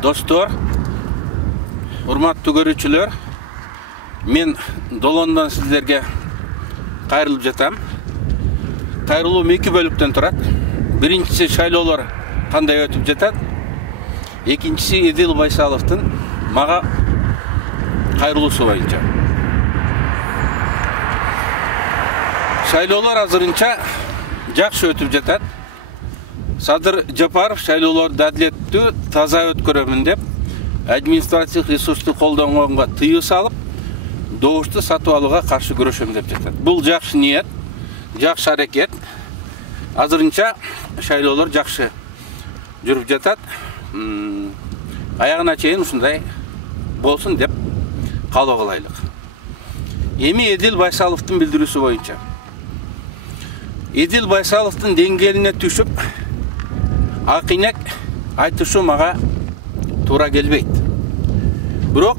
Dostlar, урматтуу көрүүчүлөр, мен Долондан сиздерге кайрылып жатам. Кайрылуум 2 бөлүктөн турат. Биринчиси шайлоолор кандай өтүп жатат. Экинчиси Эдил Байсаловдун мага кайрылуусу боюнча. Шайлоолор азырынча жакшы өтүп жатат. Садыр Жапаров шайлоолорду адилеттүү, таза өткөрөмүн деп, административдик ресурсту колдонгонго тыюу салып, добушту сатып алууга каршы күрөшөм деп жатат. Бул жакшы ниет, жакшы аракет. Азырынча шайлоолор жакшы жүрүп жатат. Аягына чейин ушундай болсун деп каалоо кылайлык. Эми Эдил Байсаловдун билдирүүсү боюнча. Эдил Байсаловдун деңгээлине түшүп, акыйнек айтышу мага туура келбейт. Бирок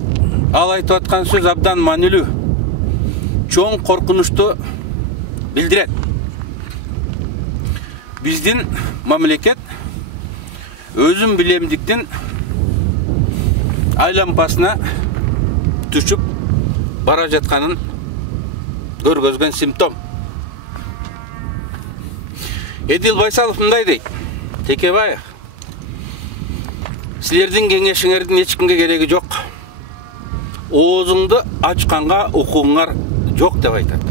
ал айтып аткан сөз абдан маанилүү, чоң коркунучту билдирет. Биздин мамлекет өзүн билемдиктин айлампасына түшүп бара жатканын көргөзгөн симптом. Эдил Байсалов мындай дейт: Текебаев, силердин кеңешиңердин эч кимге кереги жок. Оозуңду ачканга укугуңар жок деп айтат.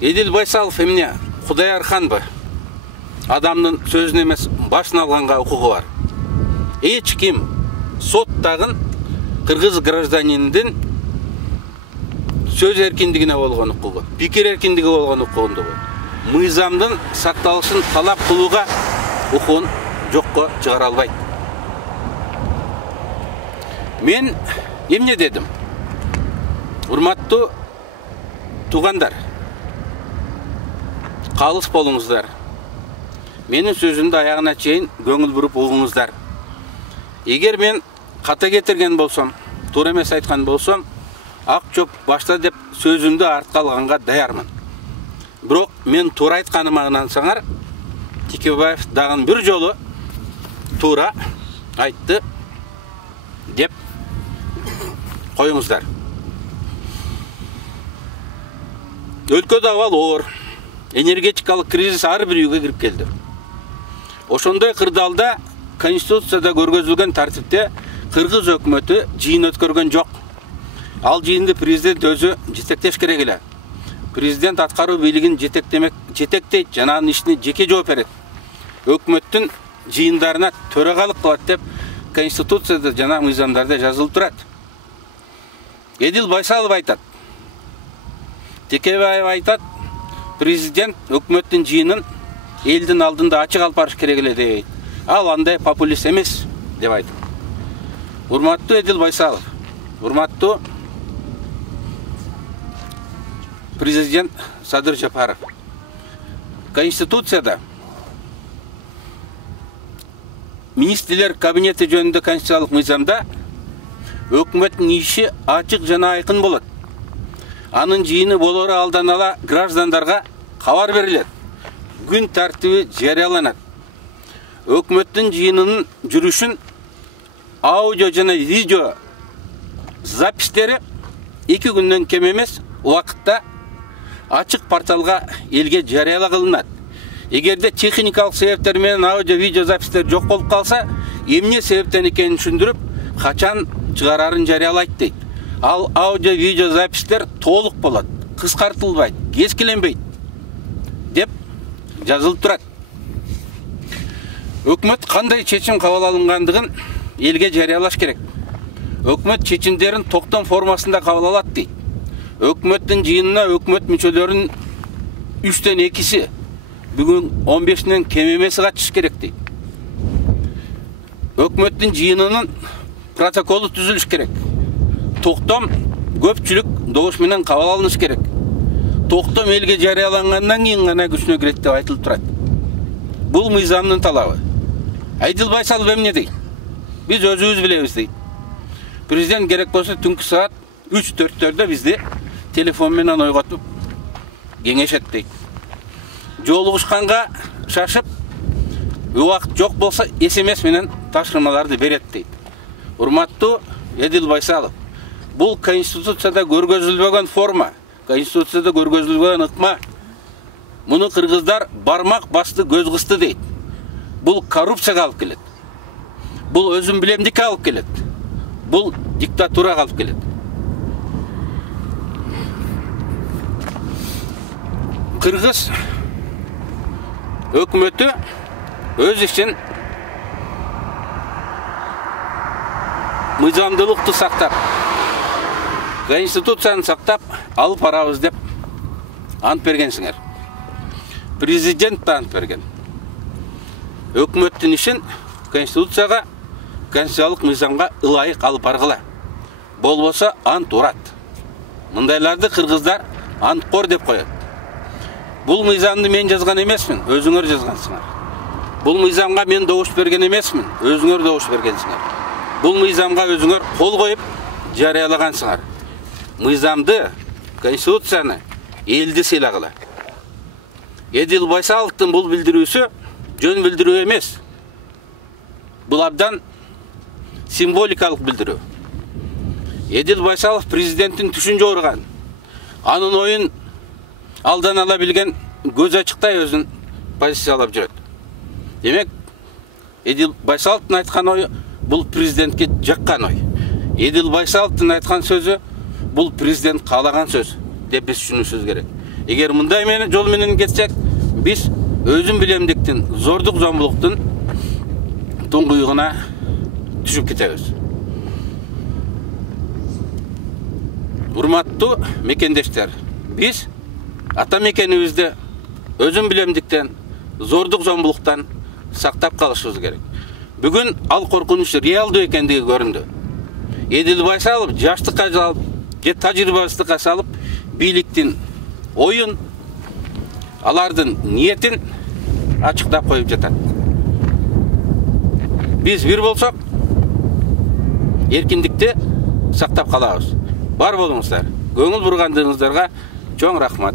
Эдил Байсалов эмне Кудай арханбы? Адамдын сөзүн эмес, башын алганга укугу бар. Эч ким соттагын кыргыз гражданиндин сөз эркиндигине болгон укугу, пикир эркиндиги болгон укугунду мыйзамдын сакталышын талап кылууга укугун жокко чыгара албайт. Мен эмне дедим? Урматтуу туугандар, калыс болуңуздар. Менин сөзүмдү аягына чейин көңүл буруп угуңуздар. Эгер мен ката кетирген болсом, туура эмес айткан болсом, ак чоп башта деп сөзүмдү артка алганга даярмын. Бирок мен туура айтканыма ынансаңар, Текебаев дагы бир жолу туура айтты деп коюңуздар. Өлкөдө абал оор, энергетикалык кризис ар бир үйгө кирип келди. Ошондой кырдаалда Конституцияда көргөзүлгөн тартипте кыргыз өкмөтү жыйын өткөргөн жок. Ал жыйынды президент өзү жетектеш керек эле. Президент аткаруу бийлигин жетектейт жана анын ишине жеке жооп берет. Өкмөттүн жыйындарына төрагалык кылат деп Конституцияда жана мыйзамдарда жазылып турат. Эдил Байсалов айтат. Текебаев айтат, президент өкмөттүн жыйынын элдин алдында ачык алып барыш керек эле дейт. Ал андай популист эмес деп айтат. Урматтуу Эдил Байсалов, урматтуу президент Садыр Жапаров. Конституцияда министрлер кабинети жөнүндө конституциялык мыйзамда өкмөттүн иши ачык жана айкын болот. Анын жыйыны болору алдан ала граждандарга кабар берилет. Күн тартиби жарыяланат. Өкмөттүн жыйынынын жүрүшүн аудио жана видео запистери 2 күндөн кем эмес убакытта ачык порталга элге жарыяла кылынат. Эгерде техникалык себептер менен аудио видео запистер жок болуп калса, эмне себептен экенин түшүндүрүп, качан чыгарарын жарыялайт дейт. Ал аудио видео запистер толук болот, кыскартылбайт, кескиленбейт деп жазылып турат. Өкмөт кандай чечим кабыл алынгандыгын элге жарыялаш керек. Өкмөт чечимдерин токтом формасында кабыл алат дейт. Өкмөттүн жыйынына өкмөт мүчөлөрүнүн 3төн 2си бүгүн 15-нен кем эмеси катышыш керек дейт. Өкмөттүн жыйынынын протоколу түзүлүш керек. Токтом көпчүлүк добуш менен кабыл алыныш керек. Токтом элге жарыялангандан кийин гана күчүнө кирет деп айтылып турат. Бул мыйзамдын талабы. Эдил Байсалов эмне дейт? Биз өзүбүз билебиз дейт. Президент керек болсо түнкү саат 3-4-төрдө бизди телефон менен ойготуп кеңешет дейт. Жолугушканга шашып, убакыт жок болсо SMS менен тапшырмаларды берет дейт. Урматтуу Эдил Байсалов, бул Конституцияда көргөзүлбөгөн форма, Конституцияда көргөзүлбөгөн ыкма. Муну кыргыздар бармак басты көз кысты дейт. Бул коррупцияга алып келет. Бул өзүн билемдикке алып келет. Бул диктатурага алып келет. Кыргыз өкмөтү өз ишин мыйзамдуулукту сактап, Конституцияны сактап алып барабыз деп ант бергенсиңер. Президент да ант берген. Өкмөттүн ишин Конституцияга, конституциялык мыйзамга ылайык алып баргыла. Болбосо ант урат. Мындайларды кыргыздар анткор деп коет. Бул мыйзамды мен жазган эмесмин, өзүңөр жазгансыңар. Бул мыйзамга мен добуш берген эмесмин, өзүңөр добуш бергенсиңер. Бул мыйзамга өзүңөр кол коюп жарыялагансыңар. Мыйзамды, Конституцияны элди сыйлагыла. Эдил Байсаловдун бул билдирүүсү жөн билдирүү эмес. Бул абдан символикалык билдирүү. Эдил Байсалов президенттин түшүн жоруган. Анын оюн алдан ала билген, көз ачыктай өзүн позициялап жүрөт. Демек, Эдил Байсаловдун айткан ою бул президентке жаккан ой. Эдил Байсаловдун айткан сөзү бул президент каалаган сөз деп биз түшүнүшүбүз керек. Эгер мындай жол менен кетсек, биз өзүн билемдиктин, зордук зомбулуктун туңгуюгуна түшүп кетебиз. Урматтуу мекендештер, биз ата мекенибизди өзүн билемдиктен, зордук зомбулуктан сактап калышыбыз керек. Бүгүн ал коркунуч реалдуу экендиги көрүндү. Эдил Байсалов жаштыкка салып, же тажрыйбасыздыкка салып, бийликтин оюн, алардын ниетин ачыктап коюп жатат. Биз бир болсок, эркиндикти сактап калабыз. Бар болуңуздар. Көңүл бургандыгыңыздарга чоң рахмат.